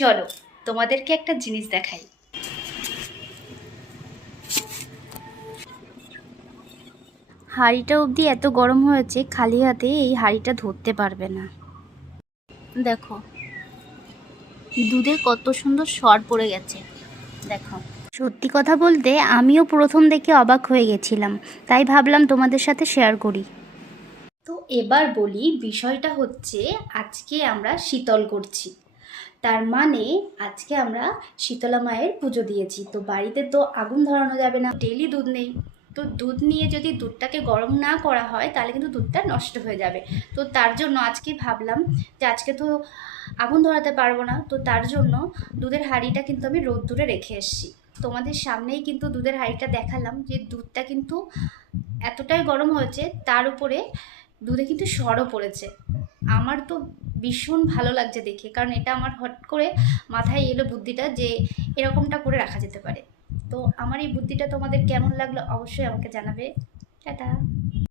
চলো তোমাদেরকে একটা জিনিস দেখাই। হাঁড়িটা অবধি এত গরম হয়েছে, খালি হাতে এই হাঁড়িটা ধরতে পারবে না। দেখো দুধে কত সুন্দর সর পড়ে গেছে, দেখো। সত্যি কথা বলতে আমিও প্রথম দেখে অবাক হয়ে গেছিলাম, তাই ভাবলাম তোমাদের সাথে শেয়ার করি। তো এবার বলি, বিষয়টা হচ্ছে আজকে আমরা শীতল করছি, তার মানে আজকে আমরা শীতলা মায়ের পুজো দিয়েছি। তো বাড়িতে তো আগুন ধরানো যাবে না, ডেলি দুধ নেই। তো দুধ নিয়ে যদি দুধটাকে গরম না করা হয় তাহলে কিন্তু দুধটা নষ্ট হয়ে যাবে। তো তার জন্য আজকে ভাবলাম যে আজকে তো আগুন ধরাতে পারবো না, তো তার জন্য দুধের হাঁড়িটা কিন্তু আমি রোদ্দুরে রেখে এসেছি। তোমাদের সামনেই কিন্তু দুধের হাঁড়িটা দেখালাম যে দুধটা কিন্তু এতটাই গরম হয়েছে, তার উপরে দুধে কিন্তু সরও পড়েছে। আমার তো ভীষণ ভালো লাগছে দেখে, কারণ এটা আমার হট করে মাথায় এলো বুদ্ধিটা যে এরকমটা করে রাখা যেতে পারে। তো আমার এই বুদ্ধিটা তোমাদের কেমন লাগলো অবশ্যই আমাকে জানাবে। টাটা।